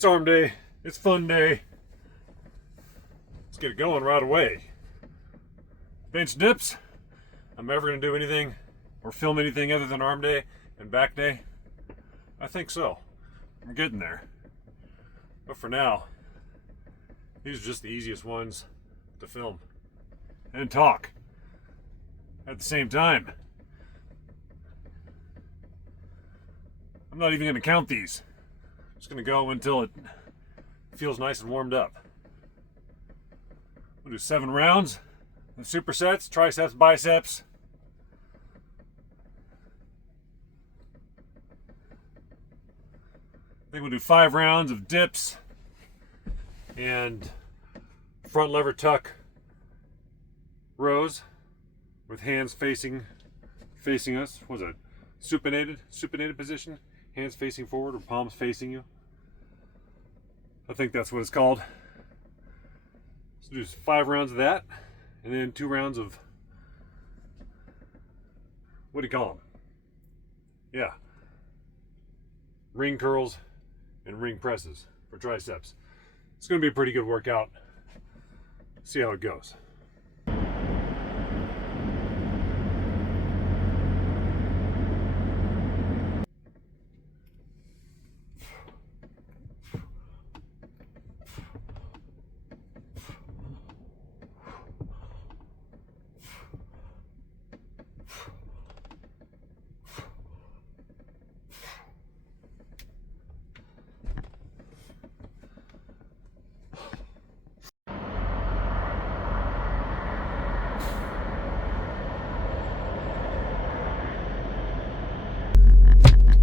It's arm day. It's fun day. Let's get it going right away. Bench dips. I'm ever going to do anything or film anything other than arm day and back day? I think so. I'm getting there. But for now, these are just the easiest ones to film and talk at the same time. I'm not even going to count these. I'm just going to go until it feels nice and warmed up. We'll do 7 rounds of supersets, triceps, biceps. I think we'll do 5 rounds of dips and front lever tuck rows with hands facing us. What was it? Supinated position. Hands facing forward or palms facing you. I think that's what it's called. So do 5 rounds of that, and then 2 rounds of, what do you call them? Yeah, ring curls and ring presses for triceps. It's going to be a pretty good workout. See how it goes.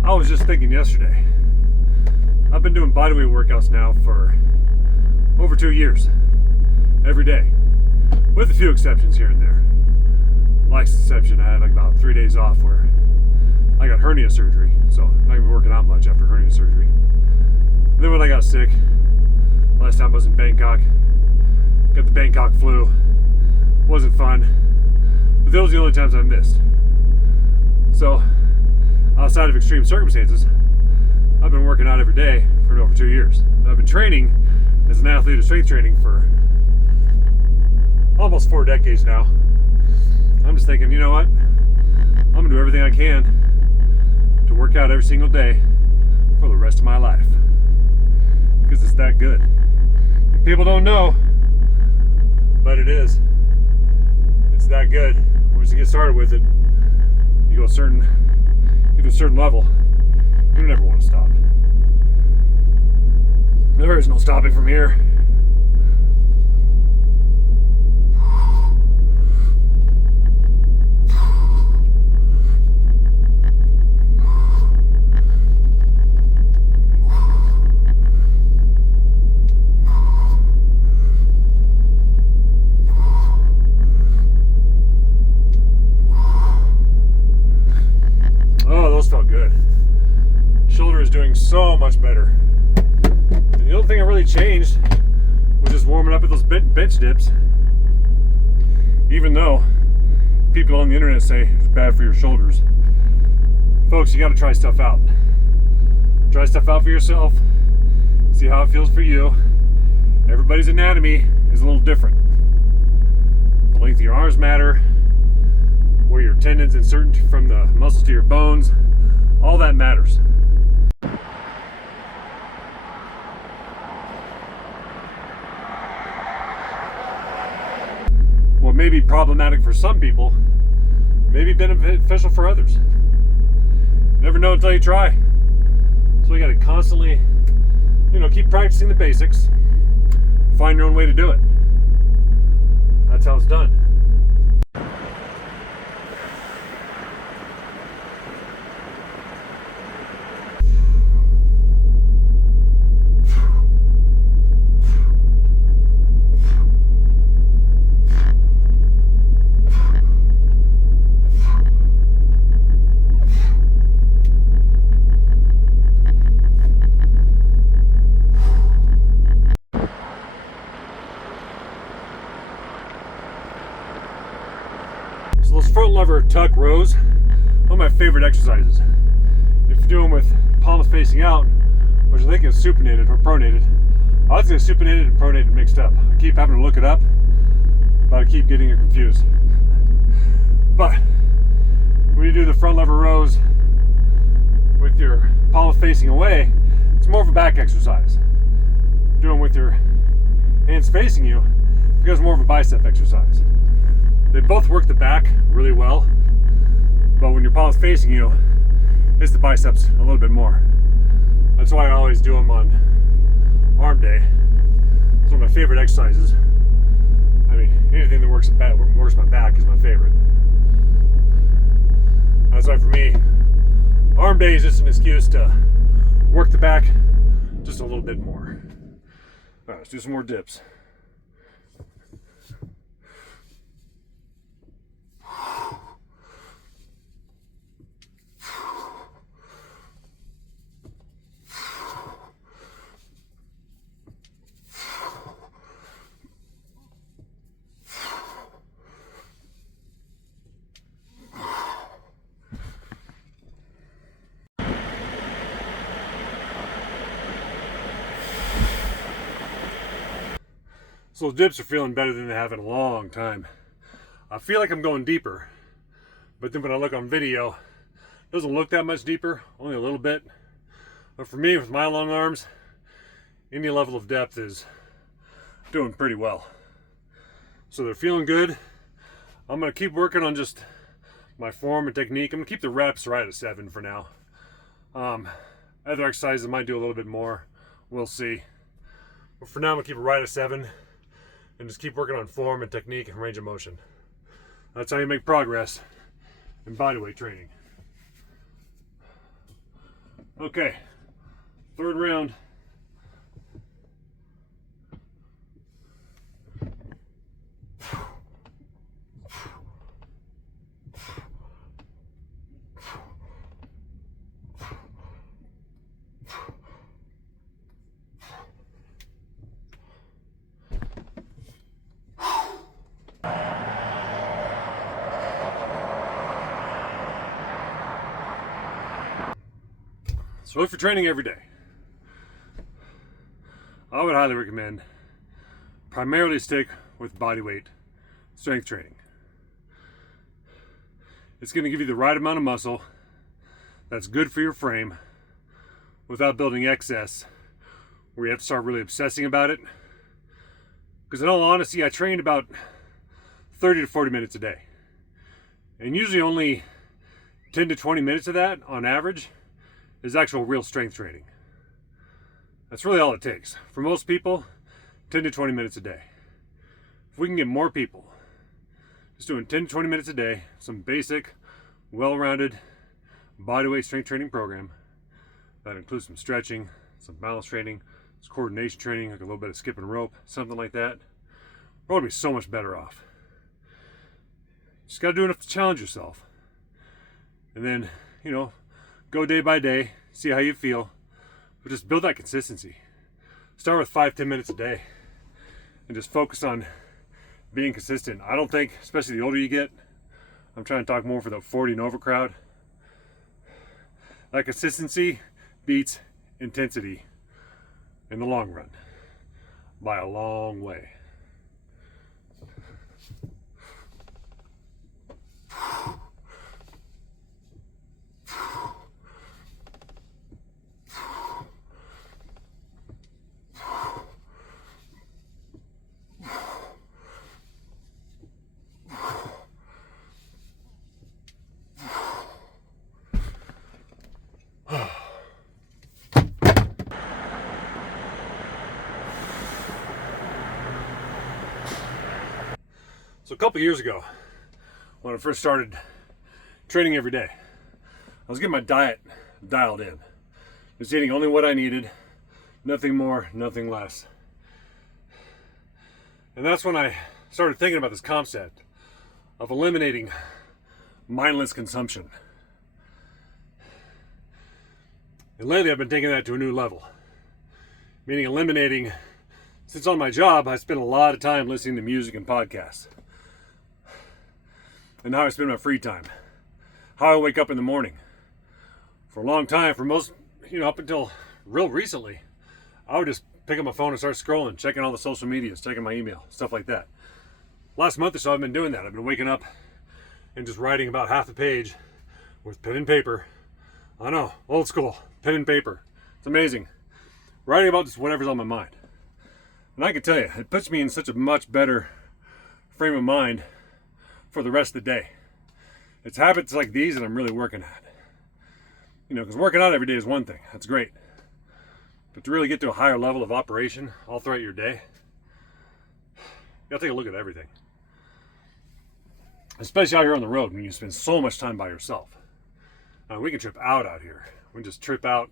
I was just thinking yesterday, I've been doing bodyweight workouts now for over 2 years, every day, with a few exceptions here and there. Last exception, I had like about 3 days off where I got hernia surgery, so I'm not even working out much after hernia surgery. And then when I got sick, last time I was in Bangkok, got the Bangkok flu, wasn't fun, but those are the only times I missed. So, outside of extreme circumstances, I've been working out every day for over 2 years. I've been training as an athlete of strength training for almost 4 decades now. I'm just thinking, you know what? I'm gonna do everything I can to work out every single day for the rest of my life. Because it's that good. And people don't know, but it is. It's that good. Once you get started with it, you go to a certain level, you don't ever want to stop. There is no stopping from here. Felt good. Shoulder is doing so much better. And the only thing I really changed was just warming up at those bench dips. Even though people on the internet say it's bad for your shoulders. Folks, you got to try stuff out. Try stuff out for yourself. See how it feels for you. Everybody's anatomy is a little different. The length of your arms matter. Where your tendons insert from the muscles to your bones. All that matters. What may be problematic for some people may be beneficial for others. You never know until you try. So you got to constantly, keep practicing the basics. Find your own way to do it. That's how it's done. So those front lever tuck rows, one of my favorite exercises. If you're doing with palms facing out which I think is supinated or pronated. I was going to say supinated and pronated mixed up. I keep having to look it up, but I keep getting it confused. But when you do the front lever rows with your palm facing away, it's more of a back exercise. Doing with your hands facing you, it becomes more of a bicep exercise. They both work the back really well, but when your palm's facing you, it's the biceps a little bit more. That's why I always do them on arm day. It's one of my favorite exercises. I mean, anything that works my back is my favorite. That's why for me, arm day is just an excuse to work the back just a little bit more. All right, let's do some more dips. So the dips are feeling better than they have in a long time. I feel like I'm going deeper, but then when I look on video, it doesn't look that much deeper, only a little bit. But for me, with my long arms, any level of depth is doing pretty well. So they're feeling good. I'm gonna keep working on just my form and technique. I'm gonna keep the reps right at 7 for now. Other exercises I might do a little bit more, we'll see. But for now, I'm gonna keep it right at 7. And just keep working on form and technique and range of motion. That's how you make progress in bodyweight training. Okay, third round. So if you're training every day, I would highly recommend primarily stick with bodyweight strength training. It's going to give you the right amount of muscle that's good for your frame without building excess where you have to start really obsessing about it. Because in all honesty, I trained about 30 to 40 minutes a day. And usually only 10 to 20 minutes of that on average is actual real strength training. That's really all it takes. For most people, 10 to 20 minutes a day. If we can get more people just doing 10 to 20 minutes a day, some basic, well-rounded bodyweight strength training program that includes some stretching, some balance training, some coordination training, like a little bit of skipping rope, something like that, we're going to be so much better off. You just got to do enough to challenge yourself. And then, go day by day, see how you feel, but just build that consistency. Start with 5-10 minutes a day and just focus on being consistent. I don't think, especially the older you get, I'm trying to talk more for the 40 and over crowd, that consistency beats intensity in the long run by a long way. So a couple years ago, when I first started training every day, I was getting my diet dialed in. Just eating only what I needed, nothing more, nothing less. And that's when I started thinking about this concept of eliminating mindless consumption. And lately I've been taking that to a new level. Meaning eliminating, since on my job I spend a lot of time listening to music and podcasts. And how I spend my free time. How I wake up in the morning. For a long time, for most, up until real recently, I would just pick up my phone and start scrolling, checking all the social medias, checking my email, stuff like that. Last month or so, I've been doing that. I've been waking up and just writing about half the page with pen and paper. I know, old school, pen and paper. It's amazing. Writing about just whatever's on my mind. And I can tell you, it puts me in such a much better frame of mind for the rest of the day. It's habits like these that I'm really working at. You know, because working out every day is one thing. That's great. But to really get to a higher level of operation all throughout your day, you gotta take a look at everything. Especially out here on the road when you spend so much time by yourself. We can trip out here. We can just trip out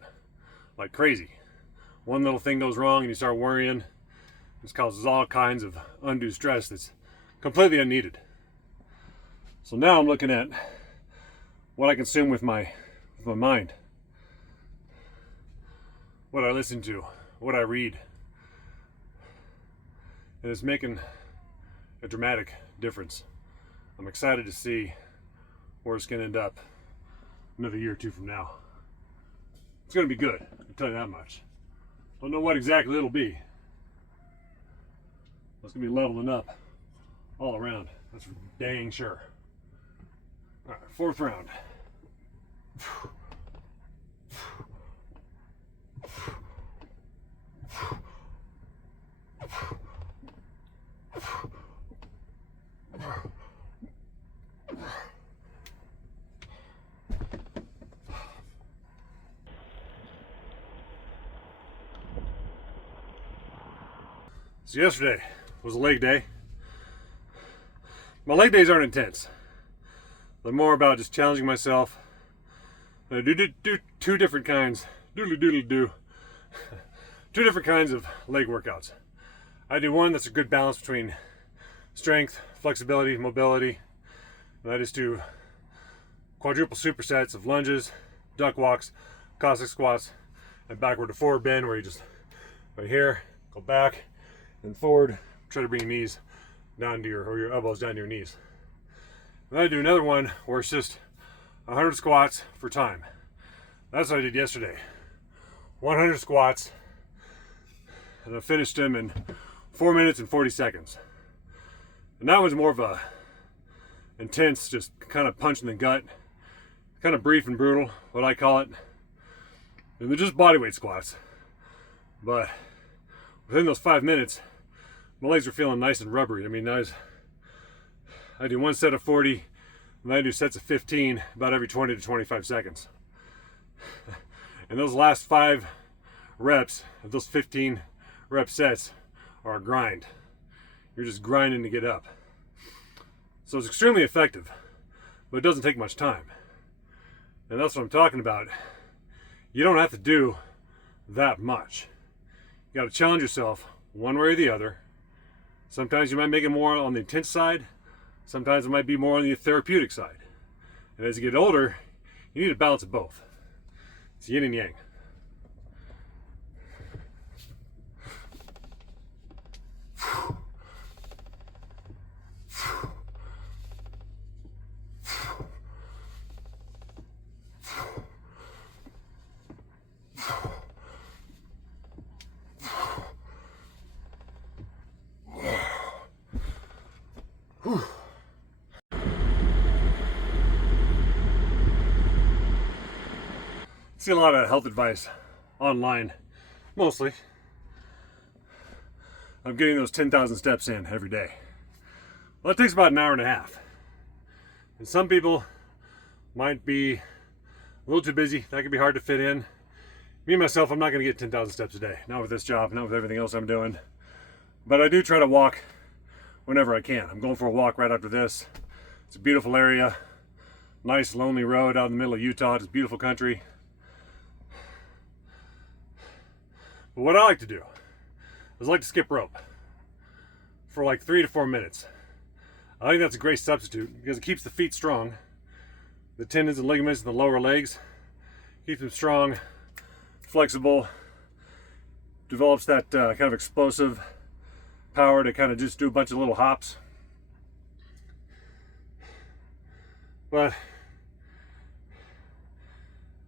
like crazy. One little thing goes wrong and you start worrying. This causes all kinds of undue stress that's completely unneeded. So now I'm looking at what I consume with my mind, what I listen to, what I read, and it's making a dramatic difference. I'm excited to see where it's going to end up another year or two from now. It's going to be good, I'll tell you that much. Don't know what exactly it'll be. It's going to be leveling up all around, that's for dang sure. All right, fourth round. So yesterday was a leg day. My leg days aren't intense. They're more about just challenging myself. I do two different kinds. Two different kinds of leg workouts. I do one that's a good balance between strength, flexibility, mobility. And I just do quadruple supersets of lunges, duck walks, Cossack squats, and backward to forward bend where you just right here, go back and forward. Try to bring your knees down to your elbows down to your knees. And then I do another one where it's just 100 squats for time. That's what I did yesterday. 100 squats, and I finished them in 4 minutes and 40 seconds. And that was more of a intense, just kind of punch in the gut, kind of brief and brutal, what I call it. And they're just bodyweight squats. But within those 5 minutes, my legs were feeling nice and rubbery. I mean, I do one set of 40, and I do sets of 15 about every 20 to 25 seconds. And those last 5 reps of those 15 rep sets are a grind. You're just grinding to get up. So it's extremely effective, but it doesn't take much time. And that's what I'm talking about. You don't have to do that much. You got to challenge yourself one way or the other. Sometimes you might make it more on the intense side. Sometimes it might be more on the therapeutic side. And as you get older, you need to balance of both. It's yin and yang. See a lot of health advice online, mostly. I'm getting those 10,000 steps in every day. Well, it takes about an hour and a half. And some people might be a little too busy. That can be hard to fit in. Me, myself, I'm not going to get 10,000 steps a day. Not with this job, not with everything else I'm doing. But I do try to walk whenever I can. I'm going for a walk right after this. It's a beautiful area. Nice, lonely road out in the middle of Utah. It's beautiful country. But what I like to do is I like to skip rope for like 3 to 4 minutes. I think that's a great substitute because it keeps the feet strong. The tendons and ligaments in the lower legs, keeps them strong, flexible, develops that kind of explosive power to kind of just do a bunch of little hops. But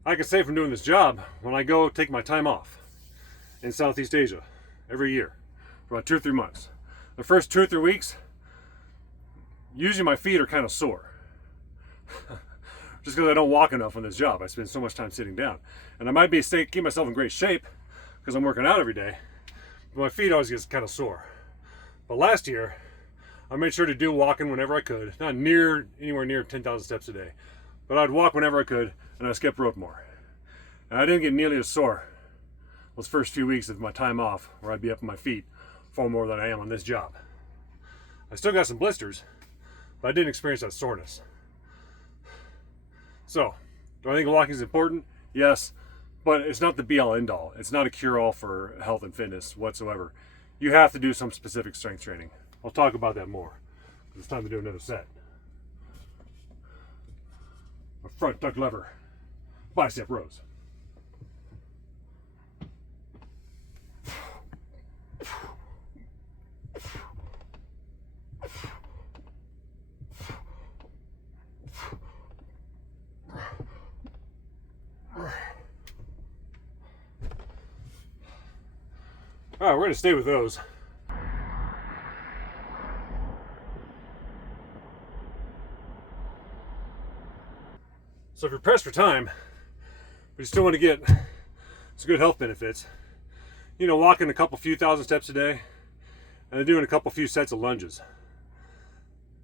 I can say from doing this job, when I go take my time off in Southeast Asia every year for about 2 or 3 months, the first 2 or 3 weeks, usually my feet are kind of sore. Just because I don't walk enough on this job. I spend so much time sitting down. And I might be keep myself in great shape because I'm working out every day, but my feet always get kind of sore. But last year, I made sure to do walking whenever I could, not anywhere near 10,000 steps a day, but I'd walk whenever I could, and I skipped rope more. And I didn't get nearly as sore those first few weeks of my time off, where I'd be up on my feet far more than I am on this job. I still got some blisters, but I didn't experience that soreness. So, do I think walking is important? Yes, but it's not the be-all end-all. It's not a cure-all for health and fitness whatsoever. You have to do some specific strength training. I'll talk about that more. It's time to do another set. A front tuck lever, bicep rows. All right, we're going to stay with those. So if you're pressed for time, but you still want to get some good health benefits, walking a few thousand steps a day and then doing a few sets of lunges.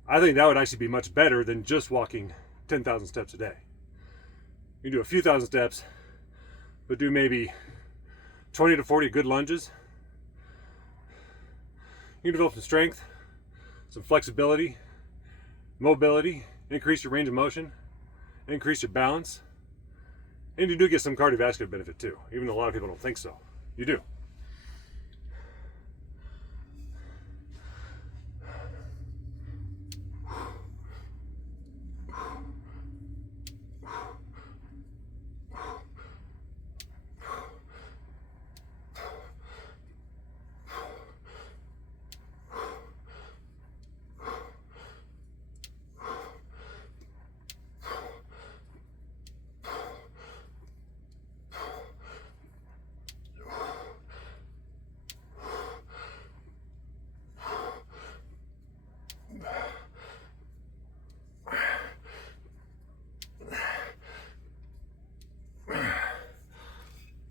I think that would actually be much better than just walking 10,000 steps a day. You can do a few thousand steps, but do maybe 20 to 40 good lunges. You can develop some strength, some flexibility, mobility, increase your range of motion, increase your balance, and you do get some cardiovascular benefit too, even though a lot of people don't think so. You do.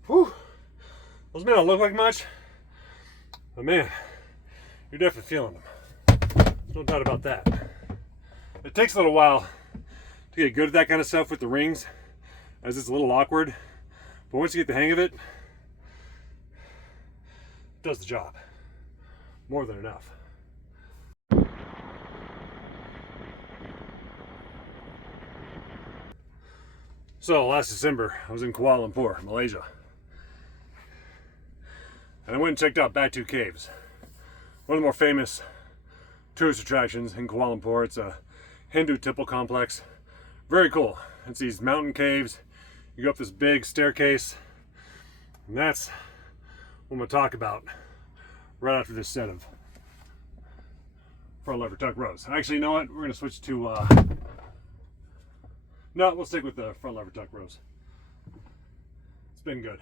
Whew. Those may not look like much, but man, you're definitely feeling them. No doubt about that. It takes a little while to get good at that kind of stuff with the rings, as it's a little awkward, but once you get the hang of it, it does the job. More than enough. So last December, I was in Kuala Lumpur, Malaysia. And I went and checked out Batu Caves. One of the more famous tourist attractions in Kuala Lumpur. It's a Hindu temple complex. Very cool. It's these mountain caves. You go up this big staircase. And that's what I'm going to talk about right after this set of front lever tuck rows. Actually, you know what? We're going to switch to... No, we'll stick with the front lever tuck rows. It's been good.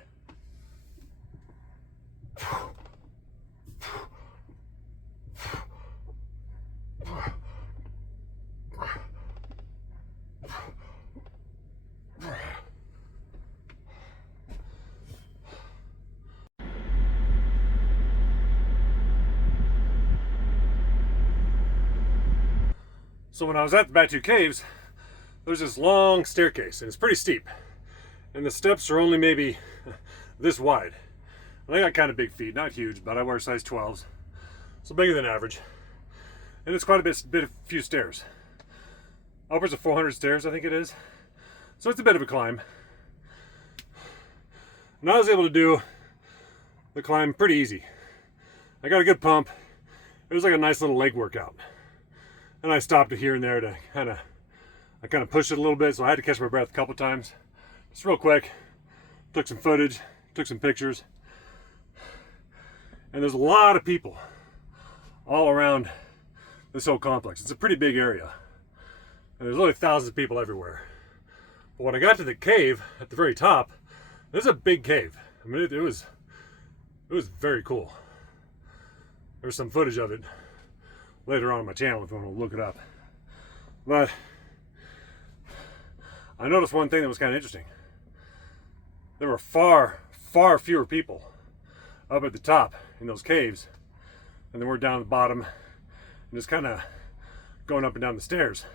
So when I was at the Batu Caves, there's this long staircase, and it's pretty steep. And the steps are only maybe this wide. And I got kind of big feet, not huge, but I wear size 12s. So bigger than average. And it's quite a few stairs. Upwards of 400 stairs, I think it is. So it's a bit of a climb. And I was able to do the climb pretty easy. I got a good pump. It was like a nice little leg workout. And I stopped it here and there to kind of pushed it a little bit, so I had to catch my breath a couple times. Just real quick, took some footage, took some pictures. And there's a lot of people all around this whole complex. It's a pretty big area. And there's literally thousands of people everywhere. But when I got to the cave at the very top, there's a big cave. I mean, it was very cool. There's some footage of it later on my channel if you want to look it up. But I noticed one thing that was kind of interesting. There were far fewer people up at the top in those caves than there were down at the bottom and just kind of going up and down the stairs.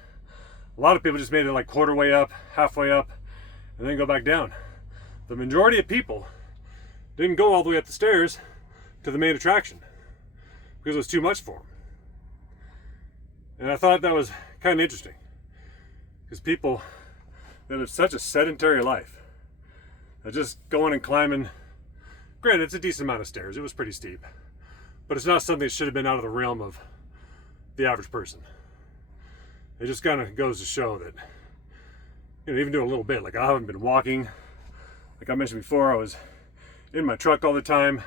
A lot of people just made it like quarter way up, halfway up, and then go back down. The majority of people didn't go all the way up the stairs to the main attraction because it was too much for them. And I thought that was kind of interesting because people that live such a sedentary life, that just going and climbing, granted it's a decent amount of stairs, it was pretty steep, but it's not something that should have been out of the realm of the average person. It just kind of goes to show that, you know, even doing a little bit, like I haven't been walking, like I mentioned before, I was in my truck all the time,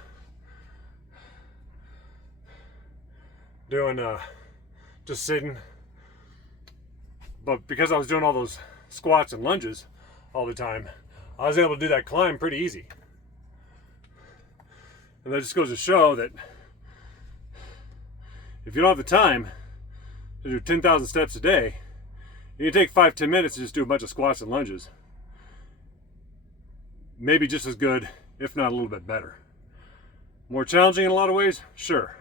doing just sitting. But because I was doing all those squats and lunges all the time, I was able to do that climb pretty easy. And that just goes to show that if you don't have the time to do 10,000 steps a day, you take 5-10 minutes to just do a bunch of squats and lunges. Maybe just as good, if not a little bit better. More challenging in a lot of ways? Sure.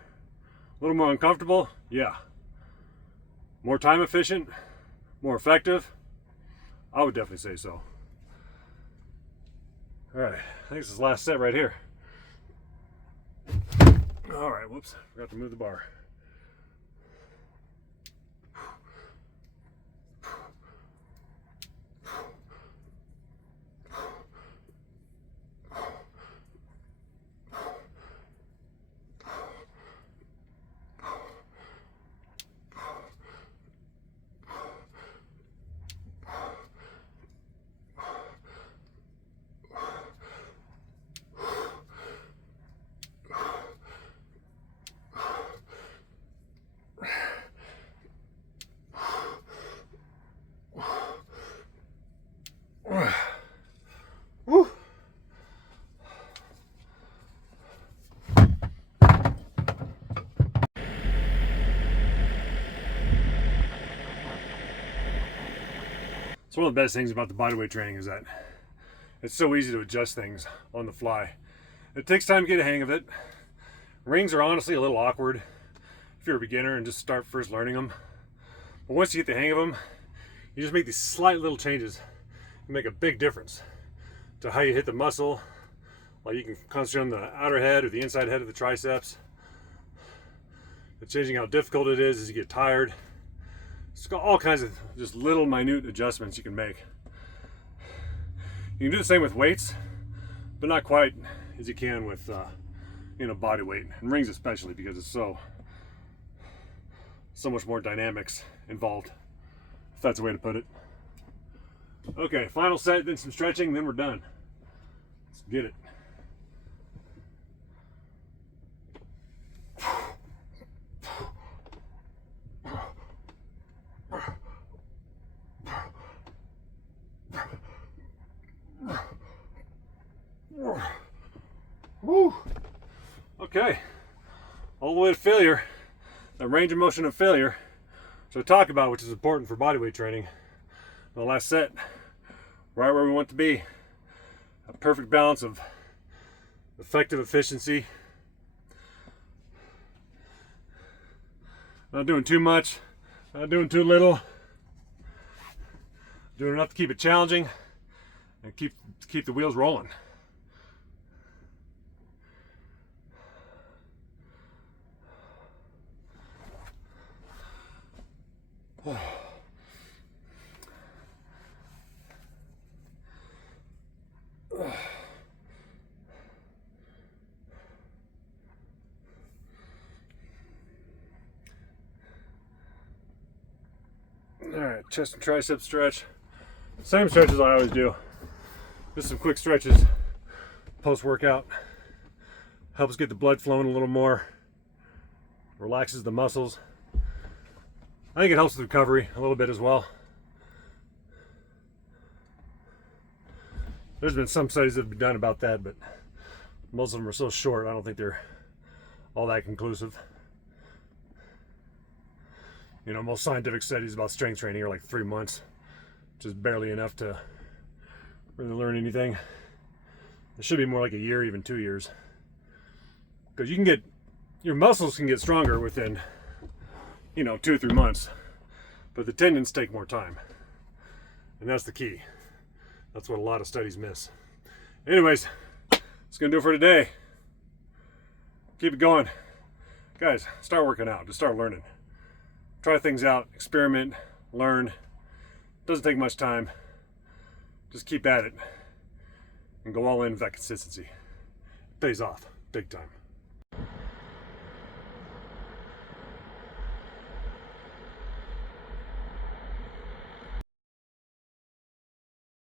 A little more uncomfortable? Yeah. More time efficient? More effective? I would definitely say so. Alright, I think this is the last set right here. Alright, whoops, forgot to move the bar. Woo. So one of the best things about the bodyweight training is that it's so easy to adjust things on the fly. It takes time to get a hang of it. Rings are honestly a little awkward if you're a beginner and just start first learning them. But once you get the hang of them, you just make these slight little changes and make a big difference to how you hit the muscle. Like you can concentrate on the outer head or the inside head of the triceps. But changing how difficult it is as you get tired. It's got all kinds of just little minute adjustments you can make. You can do the same with weights, but not quite as you can with body weight and rings, especially because it's so much more dynamics involved, if that's a way to put it. Okay, final set, then some stretching, then we're done. Let's get it. Woo. Okay, all the way to failure. That range of motion of failure, which I talk about, which is important for bodyweight training. The last set, right where we want to be. A perfect balance of effective efficiency. Not doing too much, not doing too little. Doing enough to keep it challenging and keep the wheels rolling. Alright, chest and tricep stretch. Same stretch as I always do. Just some quick stretches post-workout. Helps get the blood flowing a little more. Relaxes the muscles. I think it helps with recovery a little bit as well. There's been some studies that have been done about that, but most of them are so short, I don't think they're all that conclusive. You know, most scientific studies about strength training are like 3 months, which is barely enough to really learn anything. It should be more like a year, even 2 years. Because your muscles can get stronger within, 2 or 3 months, but the tendons take more time. And that's the key. That's what a lot of studies miss. Anyways, that's gonna do it for today. Keep it going. Guys, start working out, just start learning. Try things out, experiment, learn. Doesn't take much time. Just keep at it and go all in with that consistency. It pays off big time.